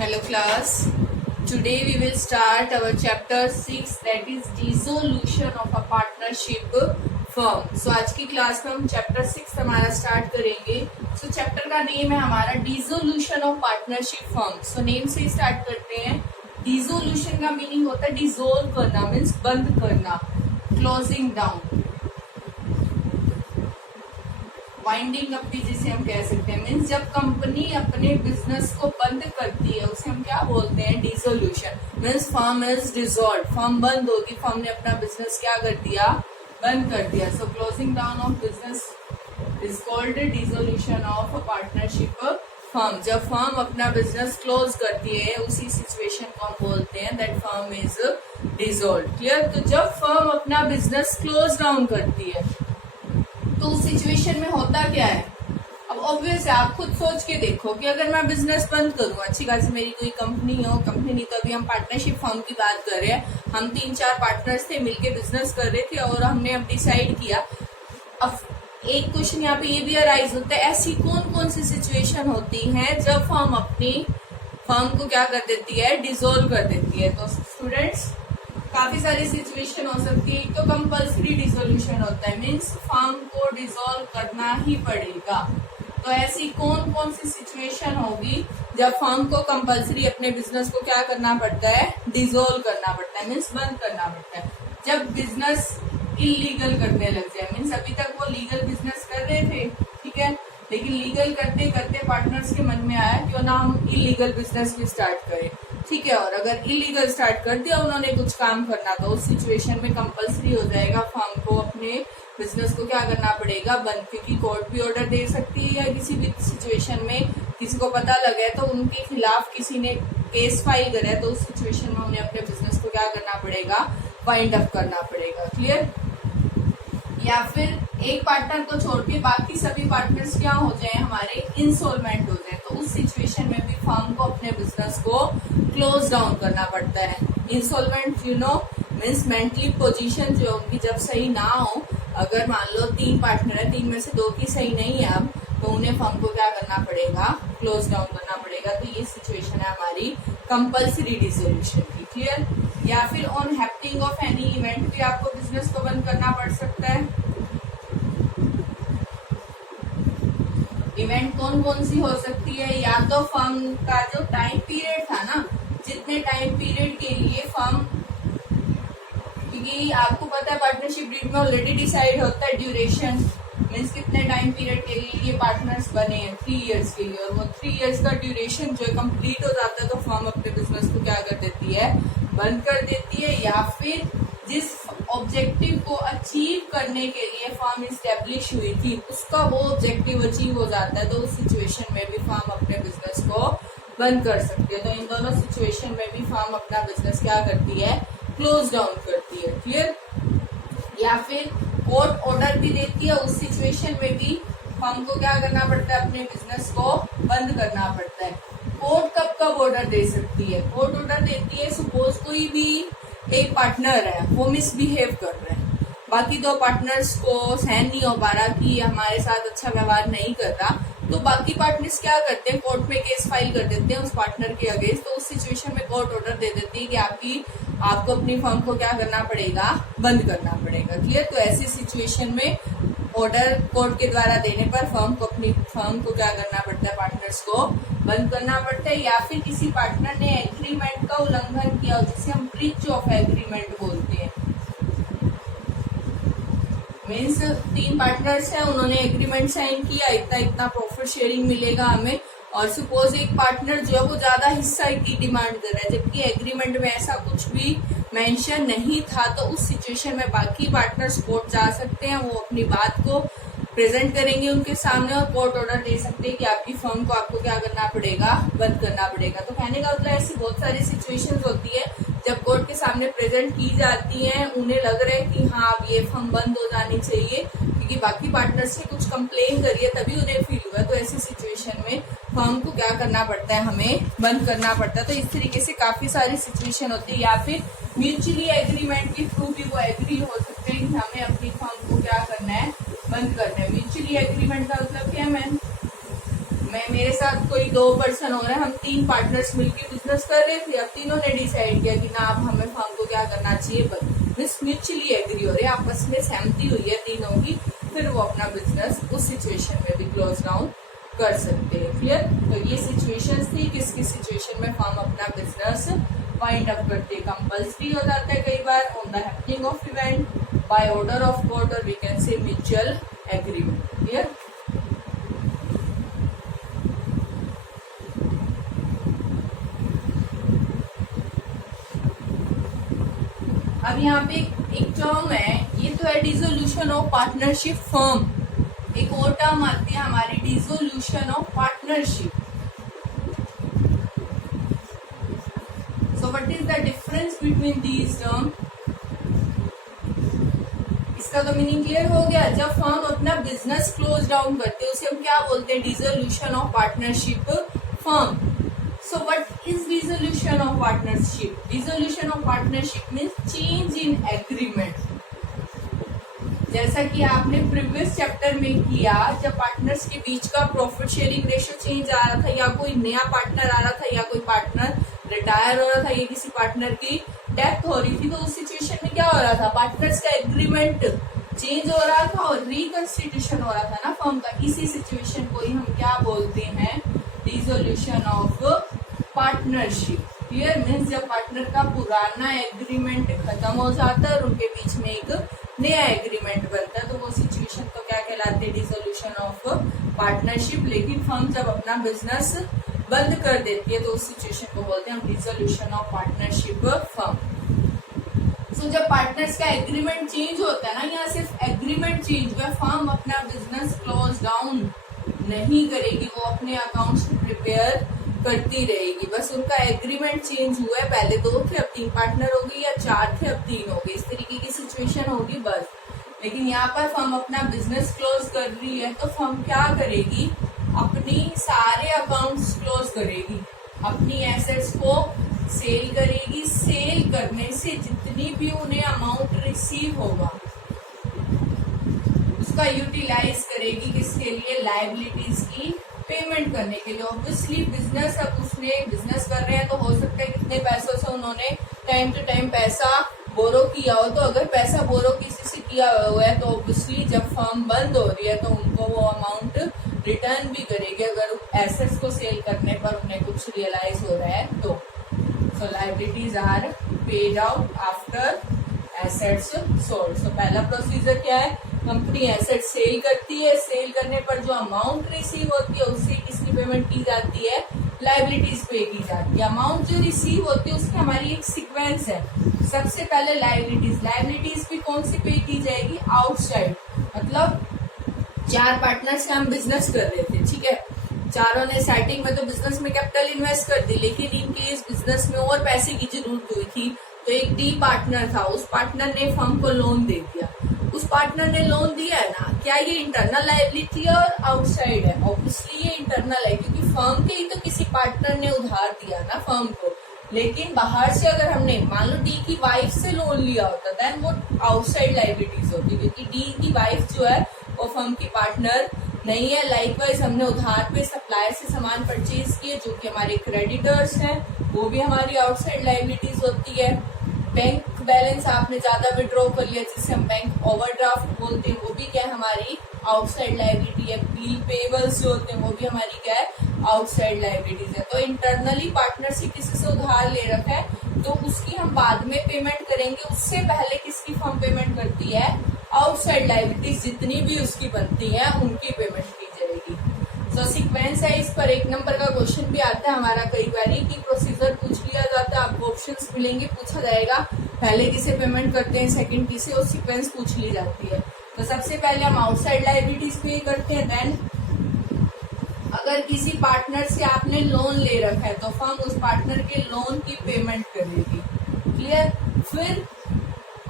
Hello class. Today we will start our chapter 6 that is dissolution of a partnership firm. So आज की class में हम chapter 6 हमारा start करेंगे. So chapter का नेम है हमारा dissolution of partnership firm. So name से ही स्टार्ट करते हैं. Dissolution का मीनिंग होता है डिसोल्व करना, मीन्स बंद करना, क्लोजिंग डाउन, वाइंडिंग अप भी जिसे हम कह सकते हैं. मीन्स जब कंपनी अपने बिजनेस को बंद करती है उसे हम क्या बोलते हैं, dissolution. Means firm is dissolve, firm बंद होगी, फर्म ने अपना बिजनेस क्या कर दिया, बंद कर दिया. सो closing down of business is called dissolution of a partnership firm. जब फर्म अपना बिजनेस क्लोज करती है उसी सिचुएशन को हम बोलते हैं that firm is dissolve. Clear. तो जब फर्म अपना बिजनेस क्लोज डाउन करती है तो उस सिचुएशन में होता क्या है. अब ऑब्वियस है, आप खुद सोच के देखो कि अगर मैं बिजनेस बंद करूं, अच्छी खासी मेरी कोई कंपनी हो, कंपनी नहीं तो अभी हम पार्टनरशिप फर्म की बात कर रहे हैं, हम 3-4 पार्टनर्स थे, मिलके बिजनेस कर रहे थे और हमने अब डिसाइड किया. अब एक क्वेश्चन यहाँ पे ये भी अराइज होता है, ऐसी कौन कौन सी सिचुएशन होती है जब फर्म अपनी फर्म को क्या कर देती है, डिसॉल्व कर देती है. तो स्टूडेंट्स काफी सारी सिचुएशन हो सकती है. तो कंपल्सरी डिसोल्यूशन होता है, मीन्स फर्म को डिसॉल्व करना ही पड़ेगा. तो ऐसी कौन कौन सी सिचुएशन होगी जब फर्म को कंपल्सरी अपने बिजनेस को क्या करना पड़ता है, डिसॉल्व करना पड़ता है, मीन्स बंद करना पड़ता है. जब बिजनेस इलीगल करने लग जाए, मीन्स अभी तक वो लीगल बिजनेस कर रहे थे, ठीक है, लेकिन लीगल करते करते पार्टनर्स के मन में आया क्यों ना हम इलीगल बिजनेस भी स्टार्ट करें, ठीक है. और अगर इलीगल स्टार्ट कर दिया उन्होंने कुछ काम करना, तो उस सिचुएशन में कंपल्सरी हो जाएगा फर्म को अपने बिजनेस को क्या करना पड़ेगा, बंद. क्योंकि कोर्ट भी ऑर्डर दे सकती है या किसी भी सिचुएशन में किसी को पता लगा है तो उनके खिलाफ किसी ने केस फाइल करा है तो उस सिचुएशन में उन्हें अपने बिजनेस को क्या करना पड़ेगा, वाइंड अप करना पड़ेगा. क्लियर. या फिर एक पार्टनर को छोड़ के बाकी सभी पार्टनर्स क्या हो जाए, हमारे इंसॉल्वेंट हो जाए, तो उस सिचुएशन में भी फर्म को अपने बिजनेस को क्लोज डाउन करना पड़ता है. Insolvent you know means mentally position जो होगी जब सही ना हो. अगर मान लो 3 पार्टनर है, 3 में से 2 की सही नहीं है अब, तो उन्हें फर्म को क्या करना पड़ेगा, क्लोज डाउन करना पड़ेगा. तो ये सिचुएशन है हमारी कंपल्सरी डिसोल्यूशन की. क्लियर. या फिर on happening of any event भी आपको बिजनेस को बंद करना पड़ सकता है. इवेंट कौन कौन सी हो सकती है, या तो फर्म का जो टाइम पीरियड था ना, जितने टाइम पीरियड के लिए फर्म, क्योंकि आपको पता है पार्टनरशिप डीड में ऑलरेडी डिसाइड होता है ड्यूरेशन, मीन्स कितने टाइम पीरियड के लिए ये पार्टनर्स बने हैं, 3 इयर्स के लिए, और वो 3 इयर्स का ड्यूरेशन जो है कंप्लीट हो जाता है तो फर्म अपने बिजनेस को क्या कर देती है, बंद कर देती है. या फिर जिस ऑब्जेक्टिव को अचीव करने के लिए फर्म इस्टेब्लिश हुई थी उसका वो ऑब्जेक्टिव अचीव हो जाता है तो उस सिचुएशन में भी फर्म अपने बिजनेस को बंद कर सकती है. तो इन दोनों सिचुएशन में भी फर्म अपना बिजनेस क्या करती है, क्लोज डाउन करती है. क्लियर. या फिर कोर्ट ऑर्डर भी देती है, उस सिचुएशन में भी फर्म को क्या करना पड़ता है, अपने बिजनेस को बंद करना पड़ता है. कोर्ट कब कब ऑर्डर दे सकती है, कोर्ट ऑर्डर देती है सपोज कोई भी एक पार्टनर है वो मिसबिहेव कर रहे हैं, बाकी 2 पार्टनर्स को सहन नहीं हो पा रहा कि हमारे साथ अच्छा व्यवहार नहीं कर रहा, तो बाकी पार्टनर्स क्या करते हैं, कोर्ट में केस फाइल कर देते हैं उस पार्टनर के अगेंस्ट. तो उस सिचुएशन में कोर्ट ऑर्डर दे देती है कि आपको अपनी फर्म को क्या करना पड़ेगा, बंद करना पड़ेगा. क्लियर. तो ऐसी सिचुएशन में ऑर्डर कोर्ट के द्वारा देने पर फर्म को अपनी फर्म को क्या करना पड़ता है, पार्टनर्स को बंद करना पड़ता है. या फिर किसी पार्टनर ने एग्रीमेंट का उल्लंघन किया जिसे हम ब्रीच ऑफ एग्रीमेंट बोलते हैं. मीन्स 3 पार्टनर्स हैं, उन्होंने एग्रीमेंट साइन किया, इतना प्रॉफिट शेयरिंग मिलेगा हमें, और सपोज एक पार्टनर जो है वो ज्यादा हिस्सा की डिमांड कर रहा है जबकि एग्रीमेंट में ऐसा कुछ भी मेंशन नहीं था. तो उस सिचुएशन में बाकी पार्टनर्स कोर्ट जा सकते हैं, वो अपनी बात को प्रेजेंट करेंगे उनके सामने और कोर्ट ऑर्डर दे सकते हैं कि आपकी फर्म को आपको क्या करना पड़ेगा, बंद करना पड़ेगा. तो कहने का मतलब ऐसी बहुत सारी सिचुएशंस होती है जब कोर्ट के सामने प्रेजेंट की जाती हैं, उन्हें लग रहा है कि हाँ अब ये फर्म बंद हो जानी चाहिए क्योंकि बाकी पार्टनर्स से कुछ कंप्लेन करी है तभी उन्हें फील हुआ. तो ऐसी सिचुएशन में फर्म को क्या करना पड़ता है, हमें बंद करना पड़ता है. तो इस तरीके से काफी सारी सिचुएशन होती है. या फिर म्यूचुअली एग्रीमेंट के थ्रू भी वो एग्री हो सकते हैं कि हमें अपनी फर्म को क्या करना है, बंद करना है. म्यूचुअली एग्रीमेंट का मतलब क्या है मैम, मैं मेरे साथ कोई 2 पर्सन हो रहे हैं, हम 3 पार्टनर्स मिलकर बिजनेस कर रहे थे। अब तीनों ने डिसाइड किया कि ना अब हमें फर्म को क्या करना चाहिए, बस म्यूचुअली एग्री हो रहे हैं, आपस में सहमति हुई है तीनों की, फिर वो अपना बिजनेस उस सिचुएशन में भी क्लोज डाउन कर सकते हैं। क्लियर? तो ये सिचुएशंस थी, किस किस सिचुएशन में फर्म अपना बिजनेस वाइंड अप करते हैं। कंपल्सरी हो जाता है कई बार on the happening of event, by order of court, और we can say mutual agreement. Clear? अब यहाँ पे एक टर्म है, ये तो है डिसोल्यूशन ऑफ पार्टनरशिप फर्म। एक और टर्म आती है हमारी dissolution of partnership. So what is the difference between these term? इसका तो मीनिंग क्लियर हो गया। जब फर्म अपना बिजनेस क्लोज डाउन करते हैं उसे हम क्या बोलते हैं? Dissolution of partnership firm. So what is dissolution of partnership? Dissolution of partnership means change in agreement. जैसा कि आपने प्रीवियस चैप्टर में किया, जब पार्टनर्स के बीच का प्रॉफिट शेयरिंग रेशियो चेंज आ रहा था, या कोई नया पार्टनर आ रहा था, या कोई पार्टनर रिटायर हो रहा था, या किसी पार्टनर की डेथ हो रही थी, तो उस सिचुएशन में क्या हो रहा था? पार्टनर्स का एग्रीमेंट चेंज हो रहा था और रिकंस्टिट्यूशन हो रहा था ना फर्म का। इसी सिचुएशन को ही हम क्या बोलते हैं? Dissolution of partnership. Clear? Means जब पार्टनर का पुराना एग्रीमेंट खत्म हो जाता है और उनके बीच में एक नया एग्रीमेंट बनता है, तो वो सिचुएशन तो क्या कहलाते हैं? Dissolution of partnership. लेकिन फर्म जब अपना बिजनेस बंद कर देती है तो उस सिचुएशन को बोलते हैं हम डिसोल्यूशन ऑफ पार्टनरशिप फर्म। सो जब पार्टनर्स का एग्रीमेंट चेंज होता है ना, यहाँ सिर्फ एग्रीमेंट चेंज हुआ, फर्म अपना बिजनेस क्लोज डाउन नहीं करेगी, वो अपने अकाउंट्स प्रिपेयर करती रहेगी। बस उनका एग्रीमेंट चेंज हुआ है, पहले 2 थे अब 3 पार्टनर हो गई, या 4 थे अब 3 हो गए, इस तरीके की सिचुएशन होगी बस। लेकिन यहाँ पर फर्म अपना बिजनेस क्लोज कर रही है, तो फर्म क्या करेगी? अपनी सारे अकाउंट्स क्लोज करेगी, अपनी एसेट्स को सेल करेगी। सेल करने से जितनी भी उन्हें अमाउंट रिसीव होगा उसका यूटिलाइज करेगी, किसके लिए? लायबिलिटीज की पेमेंट करने के लिए। ऑब्वियसली बिजनेस, अब उसने बिजनेस कर रहे हैं तो हो सकता है कितने पैसों से उन्होंने टाइम टू टाइम पैसा बोरो किया हो, तो अगर पैसा बोरो किसी से किया हुआ है तो ऑब्वियसली जब फर्म बंद हो रही है तो उनको वो अमाउंट रिटर्न भी करेगी, अगर एसेट्स को सेल करने पर उन्हें कुछ रियलाइज हो रहा है तो। So liabilities are paid out after assets sold. So पहला प्रोसीजर क्या है? कंपनी एसेट सेल करती है, सेल करने पर जो अमाउंट रिसीव होती है उससे किसकी पेमेंट की जाती है? लायबिलिटीज पे की जाती है। अमाउंट जो रिसीव होती है उसकी हमारी एक सीक्वेंस है। सबसे पहले लायबिलिटीज भी कौन सी पे की जाएगी? आउटसाइड। मतलब 4 पार्टनर से हम बिजनेस कर रहे थे, ठीक है, चारों ने स्टार्टिंग में तो बिजनेस में कैपिटल इन्वेस्ट कर दी, लेकिन इन केस बिजनेस में और पैसे की जरूरत हुई थी, तो एक डी पार्टनर था, उस पार्टनर ने फर्म को लोन दे दिया। उस पार्टनर ने लोन दिया है ना, क्या ये इंटरनल लायबिलिटी है और आउटसाइड है? ऑब्वियसली ये इंटरनल है, क्योंकि फर्म के ही तो किसी पार्टनर ने उधार दिया ना फर्म को। लेकिन बाहर से अगर हमने मान लो डी की वाइफ से लोन लिया होता देन वो आउटसाइड लायबिलिटीज होती, क्योंकि डी की वाइफ जो है वो फर्म की पार्टनर नहीं है। लाइकवाइज हमने उधार पे सप्लायर से सामान परचेज किए जो कि हमारे क्रेडिटर्स हैं, वो भी हमारी आउटसाइड लायबिलिटीज होती है। बैंक बैलेंस आपने ज्यादा विड्रॉ कर लिया जिसे हम बैंक ओवरड्राफ्ट बोलते हैं, वो भी क्या है? हमारी आउटसाइड लायबिलिटी है। बिल पेबल्स जो होते हैं वो भी हमारी क्या है? आउटसाइड लायबिलिटीज है। तो इंटरनली पार्टनर से किसी से उधार ले रखा है तो उसकी हम बाद में पेमेंट करेंगे, उससे पहले किसकी फर्म पेमेंट करती है? आउटसाइड लायबिलिटीज जितनी भी उसकी बनती है उनकी पेमेंट की जाएगी। सो सीक्वेंस है इस पर। 1 नंबर का क्वेश्चन भी आता है हमारा कई बार की प्रोसीजर पूछ लिया जाता है, आपको ऑप्शंस मिलेंगे, पूछा जाएगा पहले किसे पेमेंट करते हैं, सेकंड किसे, और सीक्वेंस पूछ ली जाती है। तो सबसे पहले हम आउटसाइड लायबिलिटीज पे करते हैं, देन अगर किसी पार्टनर से आपने लोन ले रखा है तो फर्म उस पार्टनर के लोन की पेमेंट करेगी। क्लियर? फिर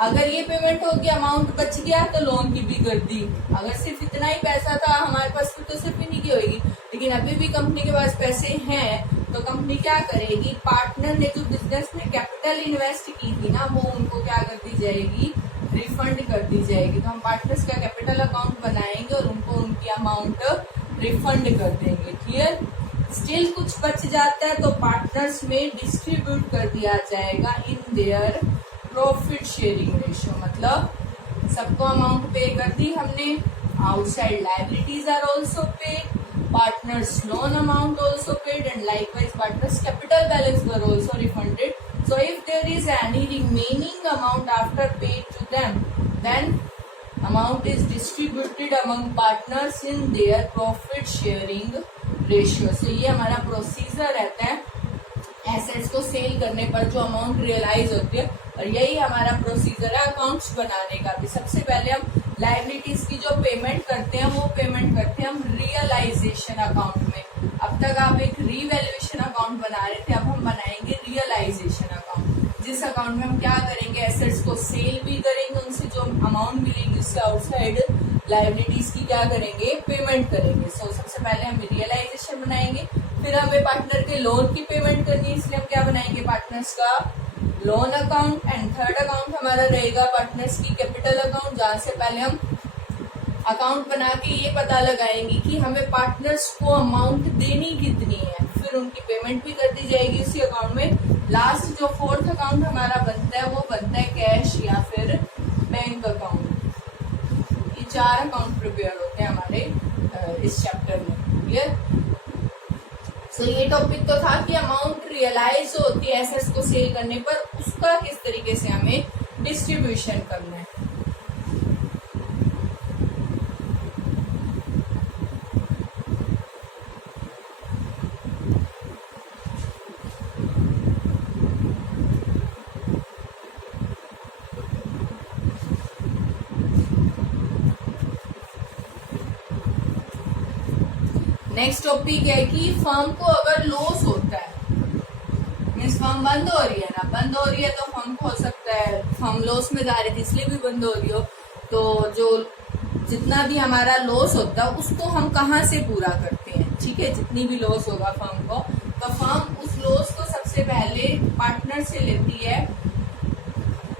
अगर ये पेमेंट हो गया, अमाउंट बच गया तो लोन की भी कर दी। अगर सिर्फ इतना ही पैसा था हमारे पास फिर तो सिर्फ इन्हीं की होगी, लेकिन अभी भी कंपनी के पास पैसे हैं तो कंपनी क्या करेगी? पार्टनर ने जो बिजनेस में कैपिटल इन्वेस्ट की थी ना वो उनको क्या कर दी जाएगी? रिफंड कर दी जाएगी। तो हम पार्टनर्स का कैपिटल अकाउंट बनाएंगे और उनको उनकी अमाउंट रिफंड कर देंगे। क्लियर? स्टिल कुछ बच जाता है तो पार्टनर्स में डिस्ट्रीब्यूट कर दिया जाएगा in their profit sharing ratio. मतलब सबको अमाउंट पे कर दी हमने, outside liabilities are also paid, partners loan amount also paid, and likewise partners capital balance were also refunded. So if there is any remaining amount after paid to them, then amount is distributed among partners in their profit sharing ratio. So ये हमारा procedure रहता है assets को cell करने पर जो amount realise होती है, और यही हमारा प्रोसीजर है अकाउंट्स बनाने का भी। सबसे पहले हम लायबिलिटीज की जो पेमेंट करते हैं वो पेमेंट करते हैं हम रियलाइजेशन अकाउंट में। अब तक आप एक रीवैल्यूएशन अकाउंट बना रहे थे, अब हम बनाएंगे रियलाइजेशन अकाउंट, जिस अकाउंट में हम क्या करेंगे, एसेट्स को सेल भी करेंगे, उनसे जो अमाउंट मिलेगी उससे आउटसाइड लायबिलिटीज की क्या करेंगे, पेमेंट करेंगे। सो सबसे पहले हम रियलाइजेशन बनाएंगे, फिर हमें पार्टनर के लोन की पेमेंट करनी है, इसलिए हम क्या बनाएंगे, पार्टनर्स का loan account. And third account हमारा रहेगा पार्टनर्स की कैपिटल अकाउंट, जहां से पहले हम अकाउंट बना के ये पता लगाएंगे कि हमें पार्टनर्स को अमाउंट देनी कितनी है, फिर उनकी पेमेंट भी कर दी जाएगी उसी अकाउंट में। लास्ट जो फोर्थ अकाउंट हमारा बनता है वो बनता है कैश या फिर बैंक अकाउंट। ये 4 अकाउंट प्रिपेयर होते हैं हमारे इस चैप्टर में। क्लियर? सो ये टॉपिक तो था कि अमाउंट रियलाइज होती है एसेट्स को सेल करने पर, उसका किस तरीके से हमें डिस्ट्रीब्यूशन करना है। नेक्स्ट टॉपिक है कि फर्म को अगर लॉस होता है, मीन्स फर्म बंद हो रही है ना, बंद हो रही है तो फर्म को हो सकता है फर्म लॉस में जा रही थी इसलिए भी बंद हो रही हो, तो जो जितना भी हमारा लॉस होता है उसको हम कहाँ से पूरा करते हैं। ठीक है, जितनी भी लॉस होगा फर्म को, तो फर्म उस लॉस को सबसे पहले पार्टनर से लेती है।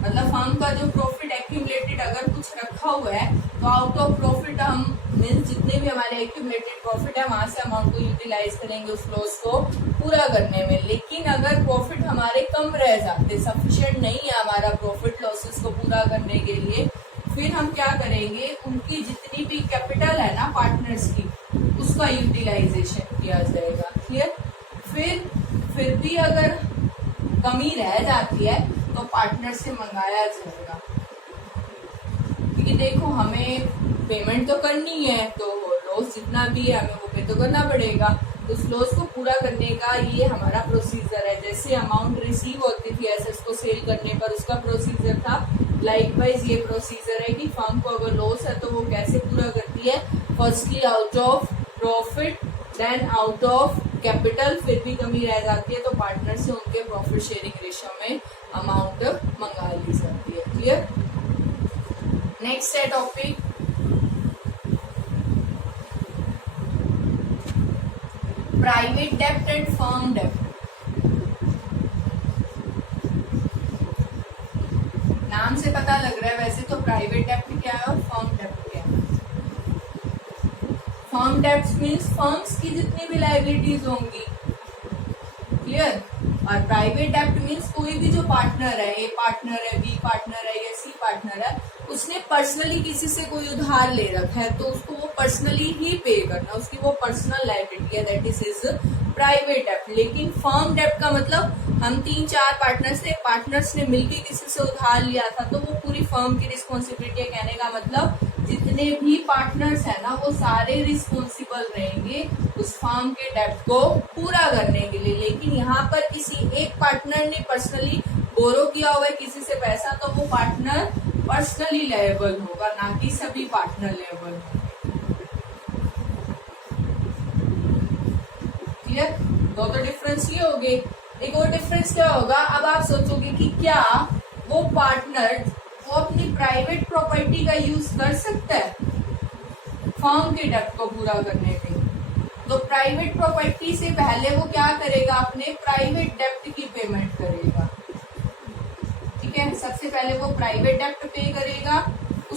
मतलब फर्म का जो प्रॉफिट एक्यूमुलेटेड अगर कुछ रखा हुआ है तो आउट ऑफ प्रॉफिट हम मीन्स जितने भी हमारे एक्यूमुलेटेड प्रॉफिट है वहां से अमाउंट को यूटिलाइज करेंगे उस लॉस को पूरा करने में। लेकिन अगर प्रॉफिट हमारे कम रह जाते, सफिशिएंट नहीं है हमारा प्रॉफिट लॉसेस को पूरा करने के लिए, फिर हम क्या करेंगे, उनकी जितनी भी कैपिटल है ना पार्टनर्स की, उसका यूटिलाइजेशन किया जाएगा। क्लियर? फिर भी अगर कमी रह जाती है तो पार्टनर से मंगाया जाएगा, क्योंकि देखो हमें पेमेंट तो करनी है, तो लॉस जितना भी है हमें वो पे तो करना पड़ेगा। उस लॉस को पूरा करने का ये हमारा प्रोसीजर है। जैसे अमाउंट रिसीव होती थी एसेट्स को सेल करने पर, उसका प्रोसीजर था, लाइकवाइज ये प्रोसीजर है कि फर्म को अगर लॉस है तो वो कैसे पूरा करती है, firstly out of profit, then out of capital, फिर भी कमी रह जाती है तो पार्टनर से उनके प्रॉफिट शेयरिंग रेशियो में अमाउंट मंगा ली जाती है। क्लियर? नेक्स्ट है topic private dept and firm डेप्ट। नाम से पता लग रहा है वैसे तो प्राइवेट डेप्ट क्या है और फर्म डेप्ट क्या है। फर्म डेप्ट मीन्स फर्म्स की जितनी भी लायबिलिटीज होंगी। क्लियर? और प्राइवेट डेप्ट मीन्स कोई भी जो पार्टनर है, ए पार्टनर है, बी पार्टनर है या सी पार्टनर है, उसने पर्सनली किसी से कोई उधार ले रखा है तो उसको वो पर्सनली ही पे करना, उसकी वो पर्सनल लायबिलिटी है, दैट इज हिज प्राइवेट डेप्ट। लेकिन फर्म डेप्ट का मतलब हम 3-4 पार्टनर्स थे, पार्टनर्स ने मिलकर किसी से उधार लिया था तो वो पूरी फर्म की रिस्पॉन्सिबिलिटी है। कहने का मतलब जितने भी पार्टनर्स है ना वो सारे रिस्पॉन्सिबल रहेंगे उस फर्म के डेप्ट को पूरा करने के लिए। लेकिन यहाँ पर किसी एक पार्टनर ने पर्सनली बोरो किया हुआ है किसी से पैसा, तो वो पार्टनर पर्सनली लायबल होगा, ना कि सभी पार्टनर लायबल होंगे। क्लियर? दो तो डिफरेंस ये हो गए। एक और डिफरेंस क्या होगा, अब आप सोचोगे कि क्या वो पार्टनर वो अपनी प्राइवेट प्रॉपर्टी का यूज कर सकता है फर्म के डेप्ट को पूरा करने के लिए। तो प्राइवेट प्रॉपर्टी से पहले वो क्या करेगा, अपने प्राइवेट डेप्ट की पेमेंट करेगा। ठीक है, सबसे पहले वो प्राइवेट डेप्ट पे करेगा,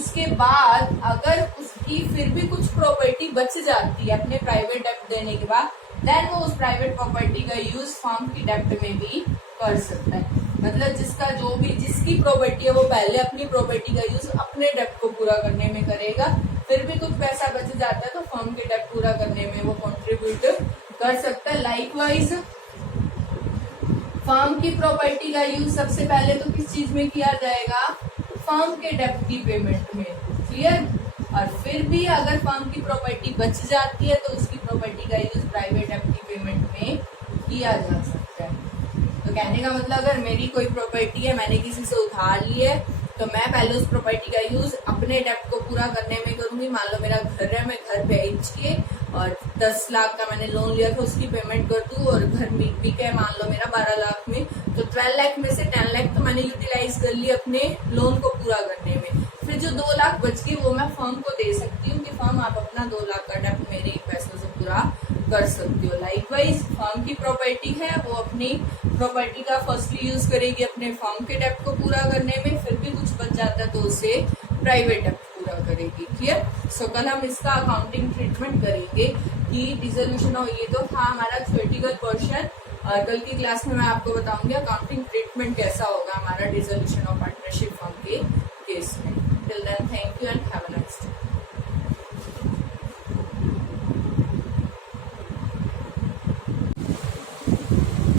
उसके बाद अगर उसकी फिर भी कुछ प्रॉपर्टी बच जाती है अपने प्राइवेट डेप्ट देने के बाद, देन वो उस प्राइवेट प्रॉपर्टी का यूज फर्म की डेप्ट में भी कर सकता है। मतलब जिसकी प्रॉपर्टी है वो पहले अपनी प्रॉपर्टी का यूज अपने डेप्ट को पूरा करने में करेगा, फिर भी कुछ पैसा बच जाता है तो फर्म के डेप्ट पूरा करने में वो कंट्रीब्यूट कर सकता है। लाइकवाइज फर्म की प्रॉपर्टी का यूज सबसे पहले तो किस चीज में किया जाएगा, फर्म के डेप्ट की पेमेंट में, क्लियर। और फिर भी अगर फर्म की प्रॉपर्टी बच जाती है तो उसकी प्रॉपर्टी का यूज प्राइवेट डेप्ट की पेमेंट में किया जा सकता है। तो कहने का मतलब अगर मेरी कोई प्रॉपर्टी है, मैंने किसी से उधार ली है, तो मैं पहले उस प्रॉपर्टी का यूज अपने डेप्ट को पूरा करने में करूंगी। मान लो मेरा घर है, मैं घर बेच के और 10 लाख का मैंने लोन लिया था उसकी पेमेंट कर दूं, और घर बिक है मान लो मेरा 12 लाख में, तो 12 लाख में से 10 लाख तो मैंने यूटिलाइज कर ली अपने लोन को पूरा करने में। फिर जो 2 लाख बच गए वो मैं फर्म को दे सकती हूँ कि फर्म आप अपना 2 लाख का डेप्ट मेरे ही पैसों से पूरा कर सकती हो। लाइकवाइज फर्म की प्रॉपर्टी है, वो अपनी प्रॉपर्टी का फर्स्टली यूज करेगी अपने फर्म के डेप्ट को पूरा करने में, फिर भी कुछ बच जाता है तो उसे प्राइवेट डेप्ट पूरा करेगी, क्लियर। सो कल हम इसका अकाउंटिंग ट्रीटमेंट करेंगे कि डिसोल्यूशन हो, ये तो था हमारा थ्योरेटिकल पोर्शन, और कल की क्लास में मैं आपको बताऊंगी अकाउंटिंग ट्रीटमेंट कैसा होगा हमारा डिसोल्यूशन ऑफ पार्टनरशिप फर्म के केस में। Till then thank you and have a nice day.